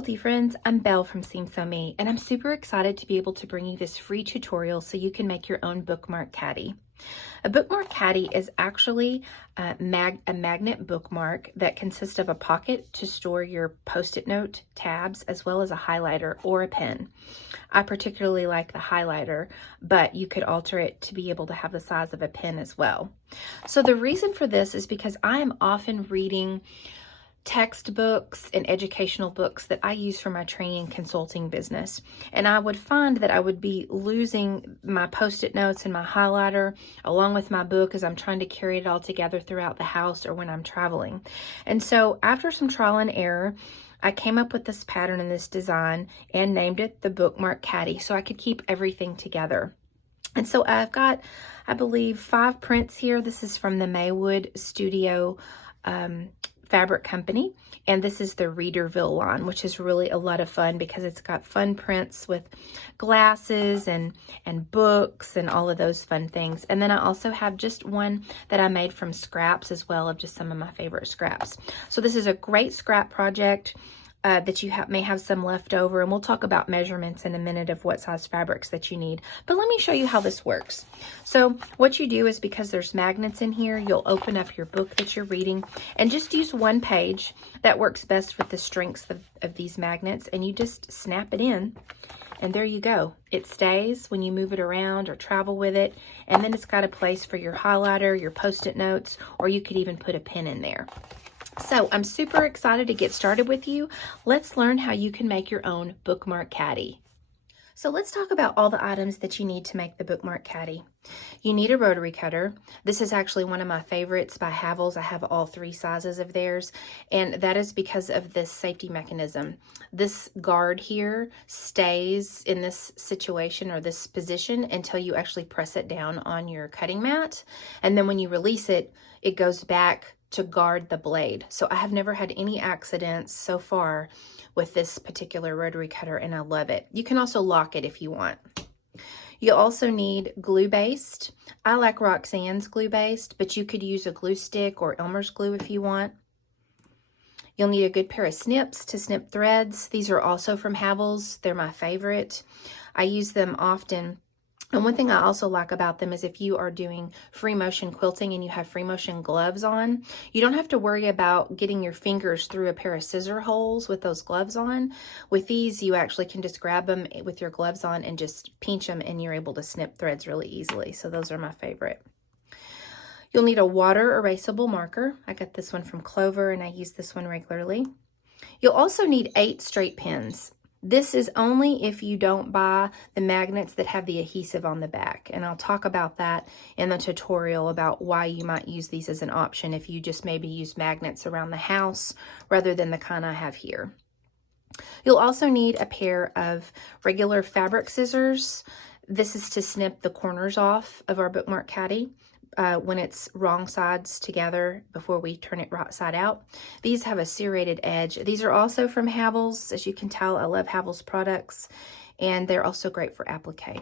specialty friends, I'm Belle from Seems So Me, and I'm super excited to be able to bring you this free tutorial so you can make your own bookmark caddy. A bookmark caddy is actually a magnet bookmark that consists of a pocket to store your post-it note tabs as well as a highlighter or a pen. I particularly like the highlighter, but you could alter it to be able to have the size of a pen as well. So the reason for this is because I am often reading textbooks and educational books that I use for my training consulting business. And I would find that I would be losing my post-it notes and my highlighter along with my book as I'm trying to carry it all together throughout the house or when I'm traveling. And so after some trial and error, I came up with this pattern and this design and named it the Bookmark Caddy so I could keep everything together. And so I've got, I believe, 5 prints here. This is from the Maywood Studio fabric company, and this is the Readerville line, which is really a lot of fun because it's got fun prints with glasses and books and all of those fun things. And then I also have just one that I made from scraps as well, of just some of my favorite scraps. So this is a great scrap project that you may have some left over, and we'll talk about measurements in a minute of what size fabrics that you need. But let me show you how this works. So what you do is, because there's magnets in here, you'll open up your book that you're reading and just use one page. That works best with the strengths of these magnets, and you just snap it in, and there you go. It stays when you move it around or travel with it, and then it's got a place for your highlighter, your post-it notes, or you could even put a pen in there. So I'm super excited to get started with you. Let's learn how you can make your own bookmark caddy. So let's talk about all the items that you need to make the bookmark caddy. You need a rotary cutter. This is actually one of my favorites by Havells. I have all 3 sizes of theirs, and that is because of this safety mechanism. This guard here stays in this situation or this position until you actually press it down on your cutting mat, and then when you release it, it goes back to guard the blade. So I have never had any accidents so far with this particular rotary cutter, and I love it. You can also lock it if you want. You also need glue-based. I like Roxanne's glue-based, but you could use a glue stick or Elmer's glue if you want. You'll need a good pair of snips to snip threads. These are also from Havells. They're my favorite. I use them often. And one thing I also like about them is if you are doing free motion quilting and you have free motion gloves on, you don't have to worry about getting your fingers through a pair of scissor holes with those gloves on. With these, you actually can just grab them with your gloves on and just pinch them, and you're able to snip threads really easily. So those are my favorite. You'll need a water erasable marker. I got this one from Clover, and I use this one regularly. You'll also need 8 straight pins. This is only if you don't buy the magnets that have the adhesive on the back, and I'll talk about that in the tutorial about why you might use these as an option if you just maybe use magnets around the house rather than the kind I have here. You'll also need a pair of regular fabric scissors. This is to snip the corners off of our bookmark caddy when it's wrong sides together before we turn it right side out. These have a serrated edge. These are also from Havells. As you can tell, I love Havells products, and they're also great for applique.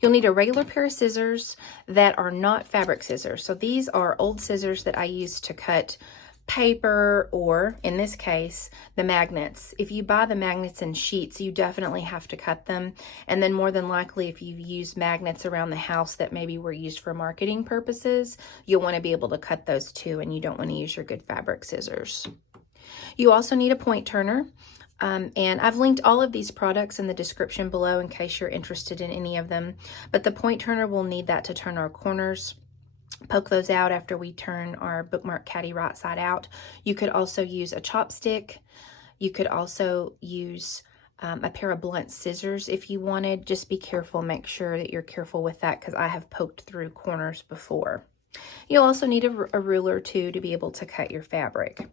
You'll need a regular pair of scissors that are not fabric scissors. So these are old scissors that I use to cut paper, or in this case, the magnets. If you buy the magnets in sheets, you definitely have to cut them. And then more than likely, if you've used magnets around the house that maybe were used for marketing purposes, you'll want to be able to cut those too, and you don't want to use your good fabric scissors. You also need a point turner. And I've linked all of these products in the description below in case you're interested in any of them. But the point turner, will need that to turn our corners. Poke those out after we turn our bookmark caddy right side out. You could also use a chopstick. You could also use a pair of blunt scissors if you wanted. Just be careful, make sure that you're careful with that, because I have poked through corners before. You'll also need a ruler too to be able to cut your fabric.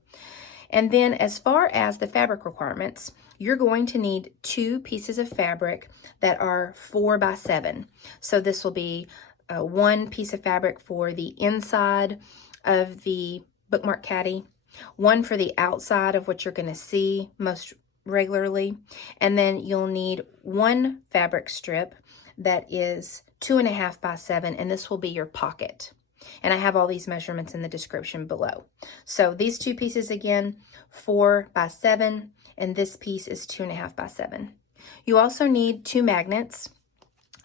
And then as far as the fabric requirements, you're going to need 2 pieces of fabric that are 4 by 7. So this will be 1 piece of fabric for the inside of the bookmark caddy, 1 for the outside of what you're going to see most regularly, and then you'll need 1 fabric strip that is 2.5 by 7, and this will be your pocket. And I have all these measurements in the description below. So these two pieces again, 4 by 7, and this piece is 2.5 by 7. You also need 2 magnets.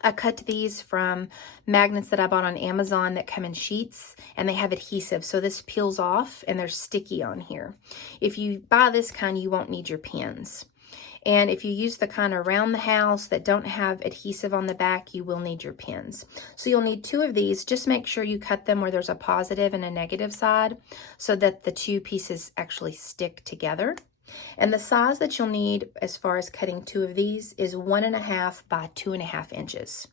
I cut these from magnets that I bought on Amazon that come in sheets, and they have adhesive, so this peels off and they're sticky on here. If you buy this kind, you won't need your pins. And if you use the kind around the house that don't have adhesive on the back, you will need your pins. So you'll need 2 of these. Just make sure you cut them where there's a positive and a negative side so that the 2 pieces actually stick together. And the size that you'll need as far as cutting 2 of these is 1.5 by 2.5 inches.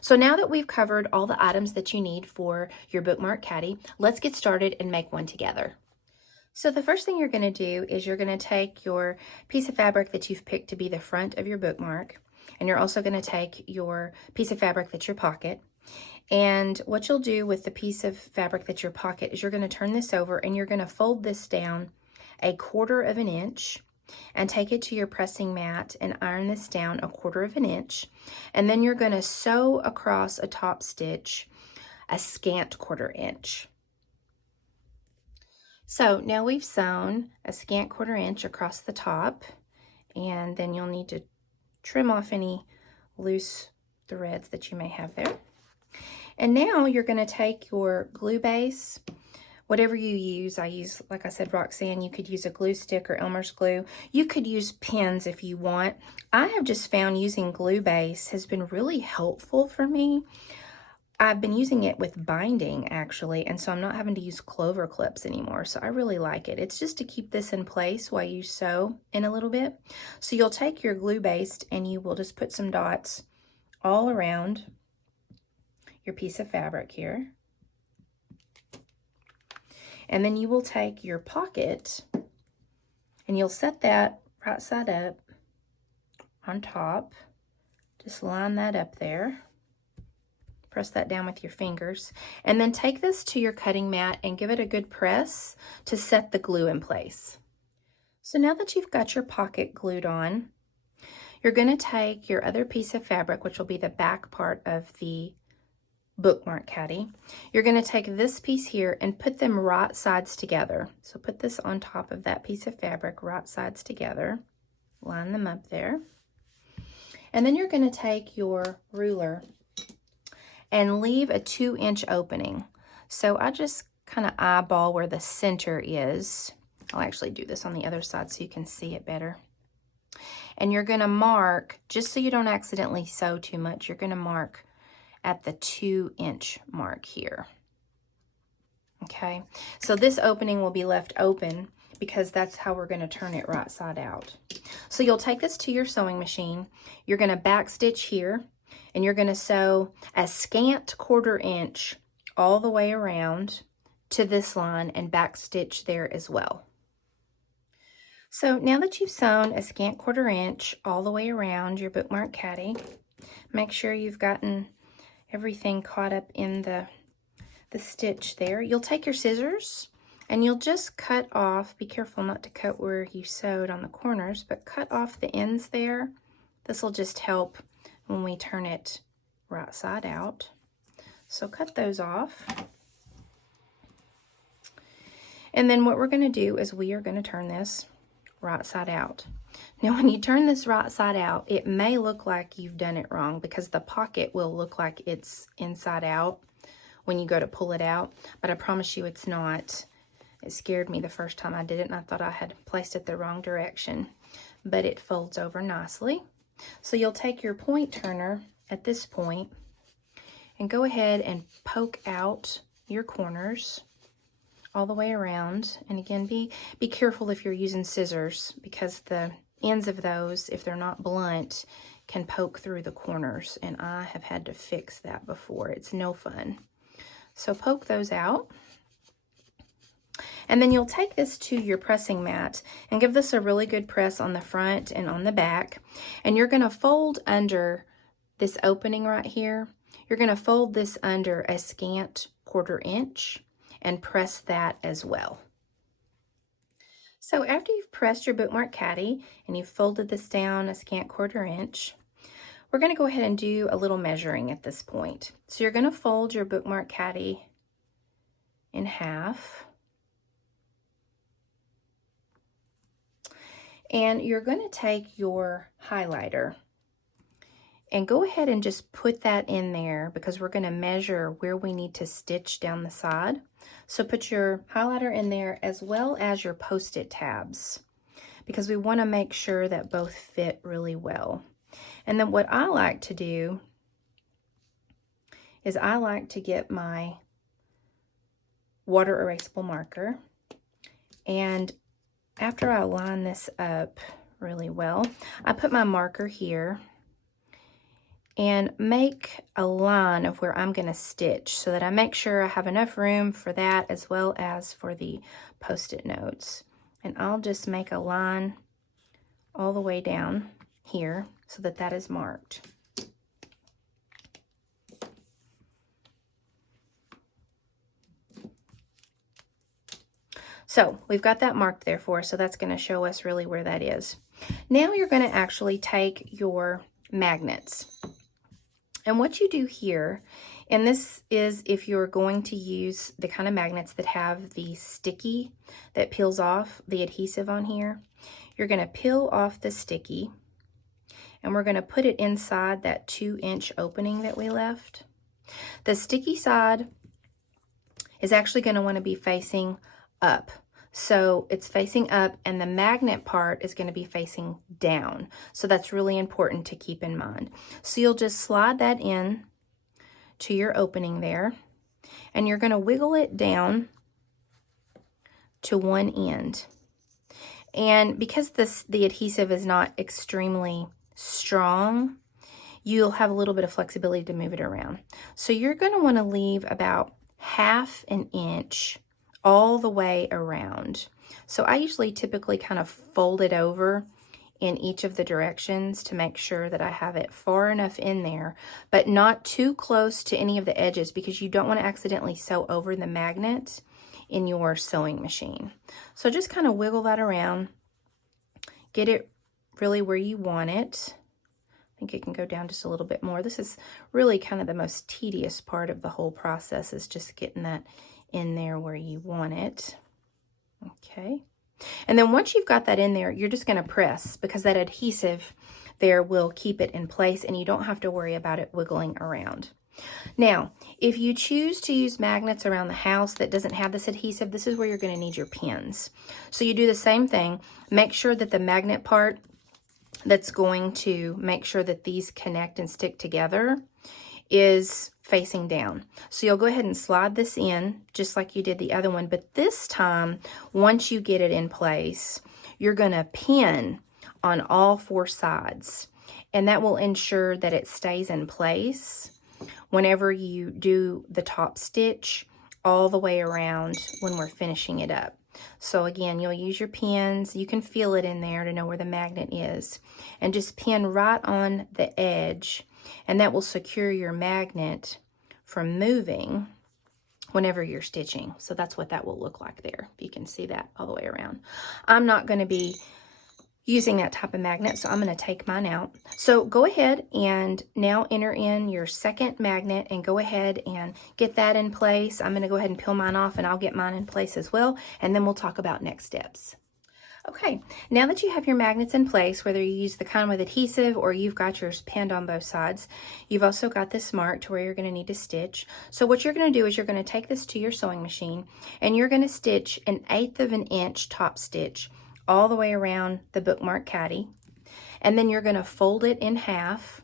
So now that we've covered all the items that you need for your bookmark caddy, let's get started and make one together. So the first thing you're going to do is you're going to take your piece of fabric that you've picked to be the front of your bookmark, and you're also going to take your piece of fabric that's your pocket. And what you'll do with the piece of fabric that's your pocket is you're going to turn this over and you're going to fold this down 1/4 of an inch and take it to your pressing mat and iron this down 1/4 of an inch. And then you're going to sew across a top stitch a scant 1/4 inch. So now we've sewn a scant 1/4 inch across the top, and then you'll need to trim off any loose threads that you may have there. And now you're going to take your glue base, whatever you use. I use, like I said, Roxanne. You could use a glue stick or Elmer's glue. You could use pins if you want. I have just found using glue base has been really helpful for me. I've been using it with binding actually, and so I'm not having to use clover clips anymore. So I really like it. It's just to keep this in place while you sew in a little bit. So you'll take your glue base and you will just put some dots all around your piece of fabric here. And then you will take your pocket and you'll set that right side up on top. Just line that up there. Press that down with your fingers. And then take this to your cutting mat and give it a good press to set the glue in place. So now that you've got your pocket glued on, you're going to take your other piece of fabric, which will be the back part of the bookmark caddy. You're going to take this piece here and put them right sides together. So put this on top of that piece of fabric, right sides together. Line them up there. And then you're going to take your ruler and leave a 2-inch opening. So I just kind of eyeball where the center is. I'll actually do this on the other side so you can see it better. And you're going to mark, just so you don't accidentally sew too much, you're going to mark at the 2-inch mark here. Okay, so this opening will be left open because that's how we're going to turn it right side out. So you'll take this to your sewing machine. You're going to back stitch here, and you're going to sew a scant 1/4 inch all the way around to this line and back stitch there as well. So now that you've sewn a scant 1/4 inch all the way around your bookmark caddy, make sure you've gotten everything caught up in the stitch there. You'll take your scissors and you'll just cut off, be careful not to cut where you sewed on the corners, but cut off the ends there. This will just help when we turn it right side out. So cut those off. And then what we're going to do is we are going to turn this right side out. Now when you turn this right side out, it may look like you've done it wrong because the pocket will look like it's inside out when you go to pull it out, but I promise you it's not. It scared me the first time I did it and I thought I had placed it the wrong direction, but it folds over nicely. So you'll take your point turner at this point and go ahead and poke out your corners all the way around. And again, be careful if you're using scissors because the ends of those, if they're not blunt, can poke through the corners. And I have had to fix that before. It's no fun. So poke those out. And then you'll take this to your pressing mat and give this a really good press on the front and on the back. And you're going to fold under this opening right here. You're going to fold this under a scant 1/4 inch and press that as well. So after you've pressed your bookmark caddy and you've folded this down a scant 1/4 inch, we're going to go ahead and do a little measuring at this point. So you're going to fold your bookmark caddy in half. And you're going to take your highlighter and go ahead and just put that in there because we're going to measure where we need to stitch down the side. So put your highlighter in there as well as your Post-it tabs because we want to make sure that both fit really well. And then what I like to do is I like to get my water erasable marker, and after I line this up really well, I put my marker here and make a line of where I'm going to stitch so that I make sure I have enough room for that as well as for the Post-it notes. And I'll just make a line all the way down here so that that is marked. So we've got that marked there for us, so that's going to show us really where that is. Now you're going to actually take your magnets. And what you do here, and this is if you're going to use the kind of magnets that have the sticky that peels off the adhesive on here, you're going to peel off the sticky and we're going to put it inside that 2-inch opening that we left. The sticky side is actually going to want to be facing up. So it's facing up and the magnet part is going to be facing down. So that's really important to keep in mind. So you'll just slide that in to your opening there and you're going to wiggle it down to one end. And because the adhesive is not extremely strong, you'll have a little bit of flexibility to move it around. So you're going to want to leave about 1/2 inch all the way around. So I usually typically kind of fold it over in each of the directions to make sure that I have it far enough in there, but not too close to any of the edges because you don't want to accidentally sew over the magnet in your sewing machine. So just kind of wiggle that around, get it really where you want it. I think it can go down just a little bit more. This is really kind of the most tedious part of the whole process, is just getting that in there where you want it. Okay. And then once you've got that in there, you're just going to press because that adhesive there will keep it in place and you don't have to worry about it wiggling around. Now, if you choose to use magnets around the house that doesn't have this adhesive, this is where you're going to need your pins. So you do the same thing. Make sure that the magnet part that's going to make sure that these connect and stick together is facing down. So you'll go ahead and slide this in just like you did the other one, but this time, once you get it in place, you're going to pin on all 4 sides, and that will ensure that it stays in place whenever you do the top stitch all the way around when we're finishing it up. So again, you'll use your pins. You can feel it in there to know where the magnet is, and just pin right on the edge, and that will secure your magnet from moving whenever you're stitching. So that's what that will look like there. You can see that all the way around. I'm not going to be using that type of magnet, so I'm going to take mine out. So go ahead and now enter in your second magnet and go ahead and get that in place. I'm going to go ahead and peel mine off and I'll get mine in place as well, and then we'll talk about next steps. Okay, now that you have your magnets in place, whether you use the kind with adhesive or you've got yours pinned on both sides, you've also got this marked to where you're going to need to stitch. So what you're going to do is you're going to take this to your sewing machine and you're going to stitch 1/8 inch top stitch all the way around the Bookmark Caddy, and then you're going to fold it in half,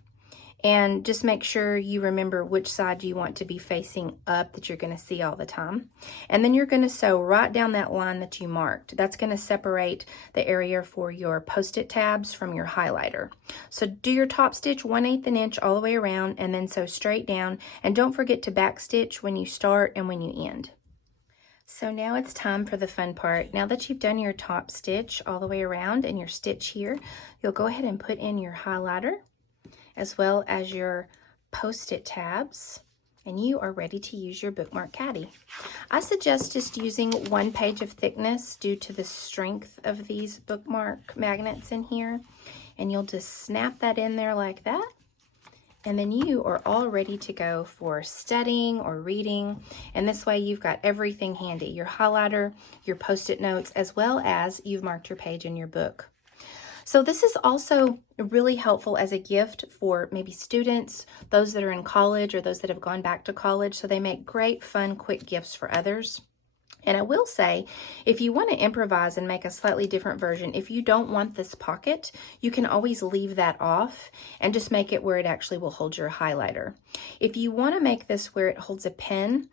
and just make sure you remember which side you want to be facing up that you're going to see all the time. And then you're going to sew right down that line that you marked. That's going to separate the area for your Post-it tabs from your highlighter. So do your top stitch 1/8 inch all the way around and then sew straight down, and don't forget to back stitch when you start and when you end. So now it's time for the fun part. Now that you've done your top stitch all the way around and your stitch here, you'll go ahead and put in your highlighter as well as your Post-it tabs, and you are ready to use your Bookmark Caddy. I suggest just using 1 page of thickness due to the strength of these bookmark magnets in here, and you'll just snap that in there like that, And then you are all ready to go for studying or reading. And this way you've got everything handy, your highlighter, your Post-it notes, as well as you've marked your page in your book. So this is also really helpful as a gift for maybe students, those that are in college or those that have gone back to college. So they make great, fun, quick gifts for others. And I will say, if you want to improvise and make a slightly different version, if you don't want this pocket, you can always leave that off and just make it where it actually will hold your highlighter. If you want to make this where it holds a pen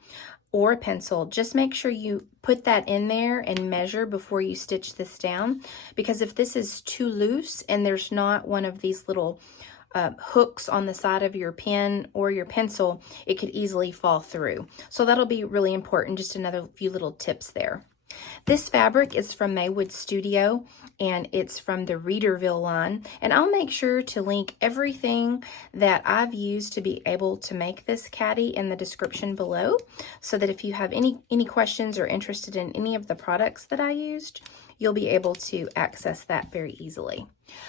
or a pencil, just make sure you put that in there and measure before you stitch this down, because if this is too loose and there's not one of these little hooks on the side of your pen or your pencil, it could easily fall through. So that'll be really important. Just another few little tips there. This fabric is from Maywood Studio, and it's from the Readerville line. And I'll make sure to link everything that I've used to be able to make this caddy in the description below, so that if you have any questions or interested in any of the products that I used, you'll be able to access that very easily.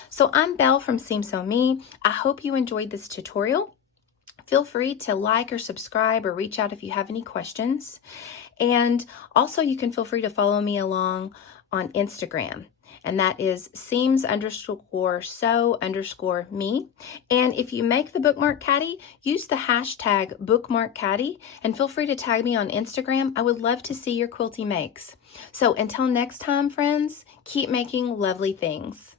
So I'm Belle from Seam Sew Me. I hope you enjoyed this tutorial. Feel free to like or subscribe or reach out if you have any questions. And also you can feel free to follow me along on Instagram. And that is seams_sew_me. And if you make the Bookmark Caddy, use the hashtag Bookmark Caddy and feel free to tag me on Instagram. I would love to see your quilty makes. So until next time, friends, keep making lovely things.